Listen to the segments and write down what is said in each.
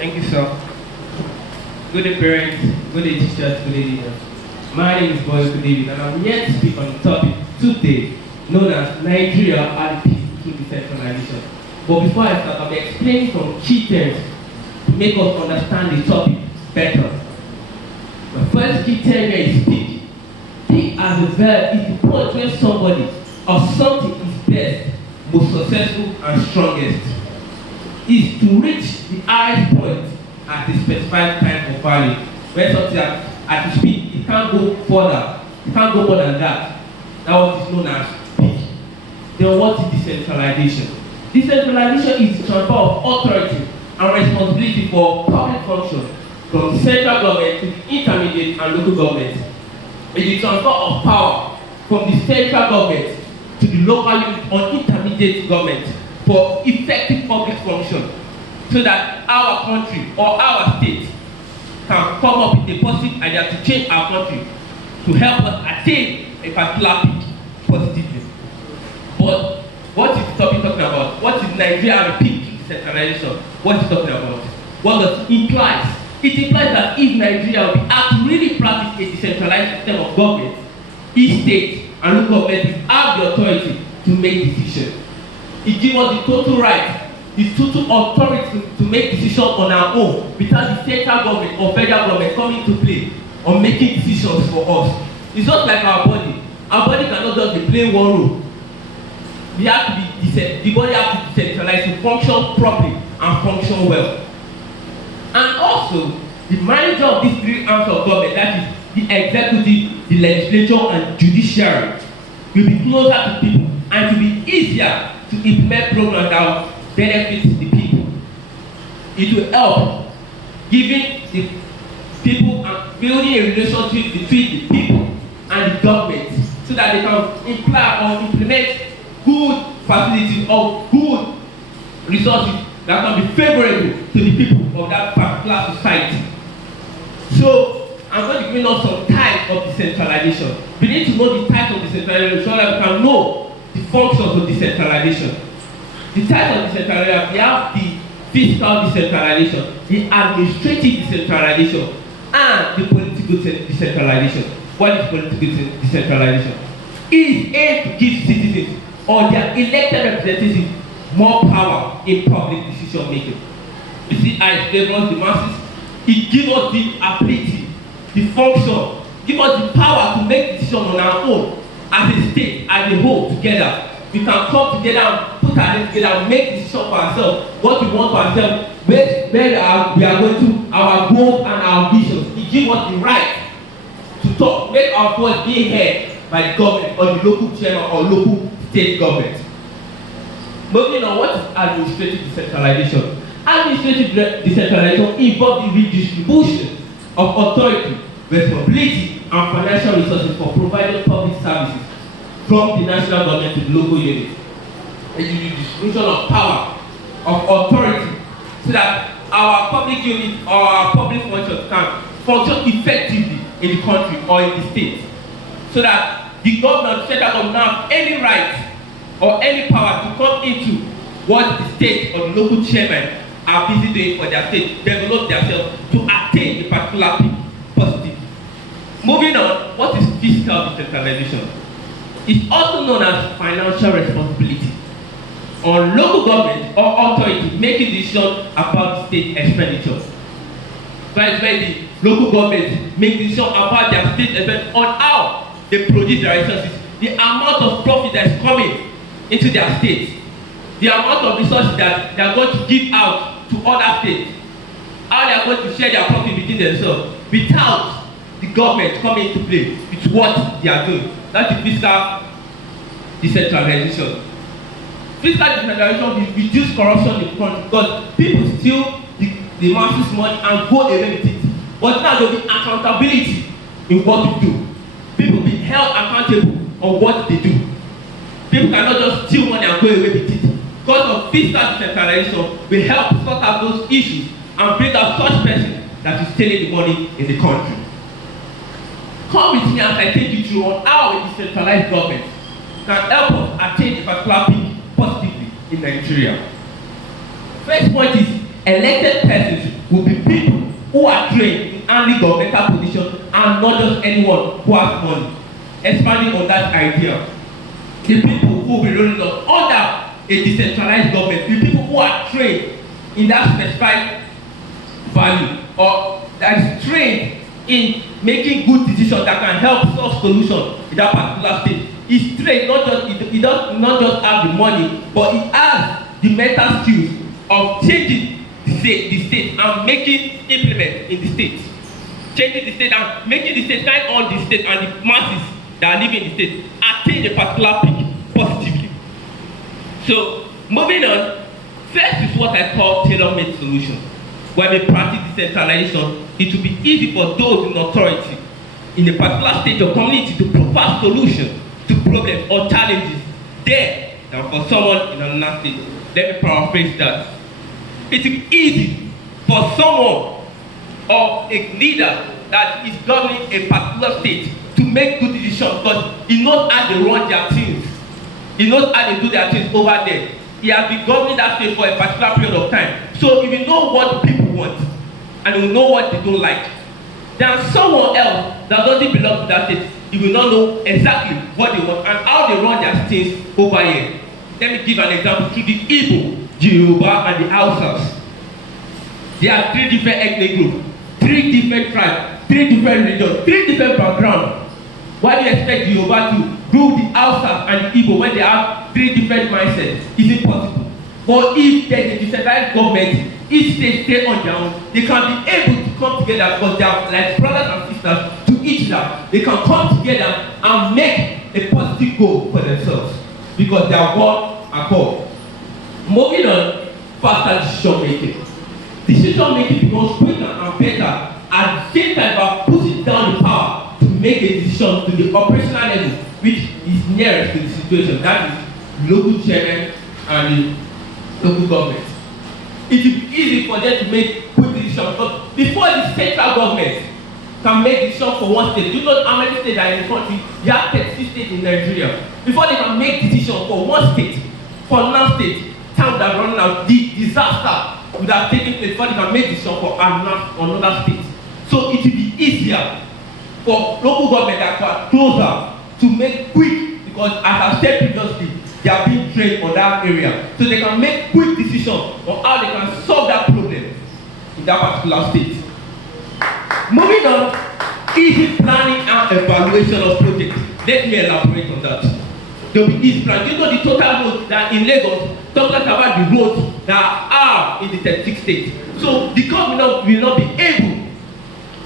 Thank you, sir. Good day, parents. Good day, teachers. Good day, leaders. My name is Boi-Okoh David, and I'm here to speak on the topic today known as Nigeria and Peak Through Decentralization. But before I start, I'll be explaining some key terms to make us understand the topic better. The first key term here is peak. Peak as a verb is the point where somebody or something is best, most successful, and strongest. Is to reach the highest point at a specified time of value. When something at its peak, it can't go further, it can't go more than that. That's what is known as peak. Then what is decentralization? Decentralization is the transfer of authority and responsibility for public function from the central government to the intermediate and local government. It is the transfer of power from the central government to the local unit or intermediate government for effective public function, so that our country or our state can come up with a positive idea to change our country to help us attain a particular peak positively. But what is the topic talking about? What is Nigeria and peak decentralization? What is it talking about? What does it imply? It implies that if Nigeria will be asked to really practice a decentralized system of government, each state and local government will have the authority to make decisions. It gives us the total right, the total authority to make decisions on our own without the central government or federal government coming to play on making decisions for us. It's just like our body. Our body cannot just be playing one role. We have to be the body has to be decentralized to function properly and function well. And also, the manager of these three arms of government, that is the executive, the legislature, and judiciary, will be closer to people and to be easier to implement programs that will benefit the people. It will help giving the people and building a relationship between the people and the government so that they can imply or implement good facilities or good resources that can be favorable to the people of that particular society. So I'm going to bring up some types of decentralization. We need to know the types of decentralization so that we can know the functions of decentralization. The types of decentralization, we have the fiscal decentralization, the administrative decentralization, and the political decentralization. What is political decentralization? It is aimed to give citizens or their elected representatives more power in public decision making. You see, I explain the masses, it gives us the ability, the function, give us the power to make decisions on our own. As a state, as a whole, together, we can come together and put our heads together and make decisions for ourselves, what we want for ourselves, where we are going to, our goals and our visions. It gives us the right to talk, make our voice being heard by the government or the local chairman or local state government. Moving on, what is administrative decentralization? Administrative decentralization involves the redistribution of authority, responsibility, and financial resources for providing public services from the national government to the local unit. It is the distribution of power, of authority, so that our public unit or our public functions can function effectively in the country or in the state, so that the government, central government, don't have any right or any power to come into what the state or the local chairman are busy doing for their state, develop themselves to attain a particular peak positively. Moving on, what is fiscal decentralization? It's also known as financial responsibility on local government or authority making decisions about state expenditure. That's where the local government make decisions about their state expenditure on how they produce their resources, the amount of profit that is coming into their state, the amount of resources that they are going to give out to other states, how they are going to share their profit between themselves without the government coming into play with what they are doing. That is fiscal decentralization. Fiscal decentralization will reduce corruption in the country because people steal the masses' money and go away with it. But now there will be accountability in what we do. People will be held accountable on what they do. People cannot just steal money and go away with it. Because of fiscal decentralization will help sort out those issues and bring out such person that is stealing the money in the country. Come with me as I take you through on how a decentralized government can help us attain a particular peak positively in Nigeria. First point is elected persons will be people who are trained in handling governmental positions and not just anyone who has money. Expanding on that idea, the people who will be rolling us under a decentralized government, the people who are trained in that specified value or that is trained in making good decisions that can help solve solutions in that particular state. Is trained it does not just have the money, but it has the mental skills of changing the state and making implement in the state. Changing the state and making the state kind on the state and the masses that are living in the state attain a particular peak positively. So moving on, first is what I call tailor-made solutions. When we practice decentralization, it will be easy for those in authority in a particular state or community to propose solutions to problems or challenges there than for someone in another state. Let me paraphrase that. It will be easy for someone or a leader that is governing a particular state to make good decisions because he knows how they run their things. He knows how they do their things over there. He has been governing that state for a particular period of time. So he will know what people want and he will know what they don't like. Then someone else that doesn't belong to that state, he will not know exactly what they want and how they run their things over here. Let me give an example to the Igbo, the Yoruba, and the Hausas. There are three different ethnic groups, three different tribes, three different religions, three different backgrounds. Why do you expect the Yoruba to rule the Hausas and the Igbo when they have three different mindsets? Is it possible? But if there is a decentralized government, each state stay on their own, they can be able to come together because they are like brothers and sisters to each other. They can come together and make a positive goal for themselves because they are one accord. Moving on, faster decision making. Decision making becomes quicker and better at the same time by putting down the power to make a decision to the operational level which is nearest to the situation. That is local chairman and the local government. It will be easy for them to make quick decisions, but before the central government can make decisions for one state, you know how many states are in the country? You have 36 states in Nigeria. Before they can make decisions for one state, for another state, time would have run out, the disaster would have taken place before they can make decisions for another state. So it will be easier for local government that are closer to make quick, because as I said previously, they are being trained on that area. So they can make quick decisions on how they can solve that problem in that particular state. Moving on, easy planning and evaluation of projects. Let me elaborate on that. There will be easy planning. You know the total roads that in Lagos, talking about the roads that are in the 36 states. So the government will not be able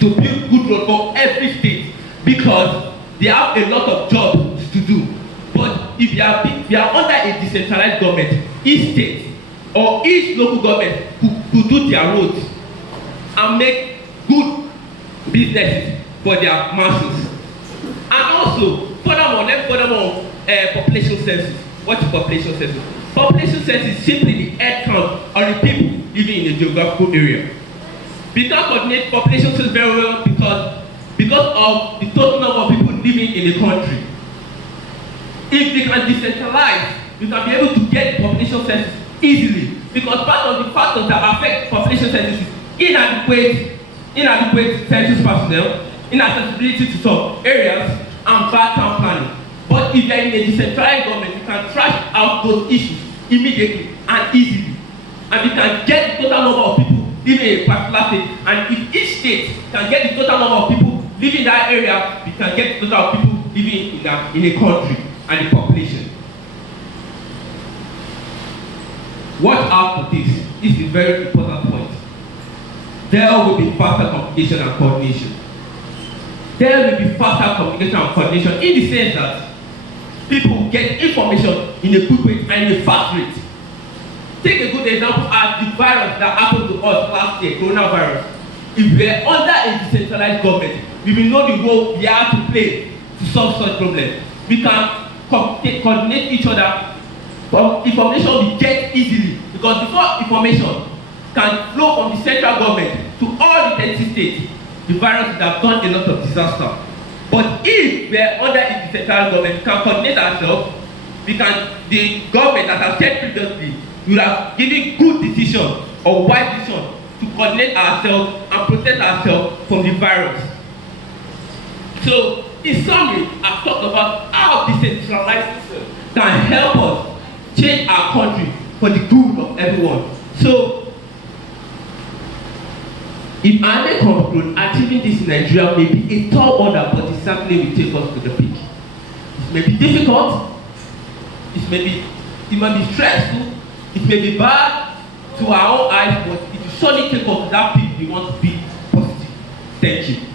to build good roads for every state because they have a lot of jobs to do. But if you are under a decentralized government, each state or each local government could do their roads and make good businesses for their masses. And also, furthermore, population census. What is population census? Population census is simply the head count of the people living in a geographical area. We can coordinate population census very well because of the total number of people living in the country. If we can decentralize, we can be able to get the population census easily because part of the factors that affect population census is inadequate census personnel, inaccessibility to some areas, and bad town planning. But if you are in a decentralized government, you can trash out those issues immediately and easily. And we can get the total number of people living in a particular state. And if each state can get the total number of people living in that area, we can get the total of people living in a country and the population. Watch out for this. This is a very important point. There will be faster communication and coordination. There will be faster communication and coordination in the sense that people get information in a quick way and in a fast rate. Take a good example as the virus that happened to us last year, coronavirus. If we are under a decentralized government, we will know the role we have to play to solve such problems. We can coordinate each other. Information will get easily because before information can flow from the central government to all the 30 states, the virus would have done a lot of disaster. But if we are under a decentralized government, we can coordinate ourselves. The government, as I said previously, will have given good decision or wise decision to coordinate ourselves and protect ourselves from the virus. So, in summary, I've talked about how decentralized system can help us change our country for the good of everyone. So, if I may conclude, achieving this in Nigeria may be a tall order, but it certainly will take us to the peak. It may be difficult, it might be stressful, it may be bad to our own eyes, but it will surely take us to that peak we want to be positive. Thank you.